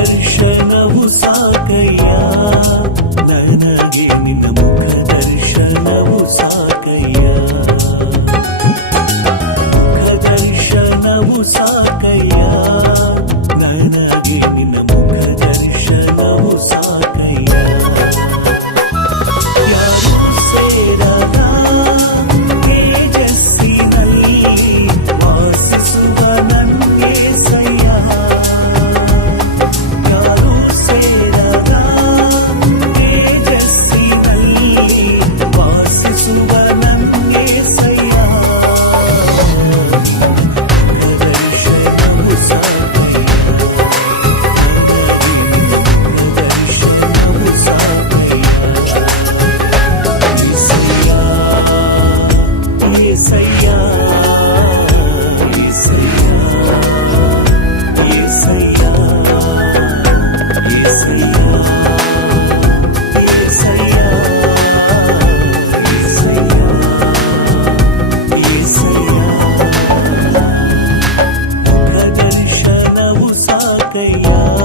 ದರ್ಶನವು ಸಾಕಯ್ಯ ನನಗೆ ನಿನ್ನ ಮುಖ ದರ್ಶನವು ಸಾಕಯ್ಯ ಮುಖ ದರ್ಶನವು ಸಾಕಯ್ಯ ఏసయ్యా ఏసయ్యా ఏసయ్యా ఏసయ్యా गया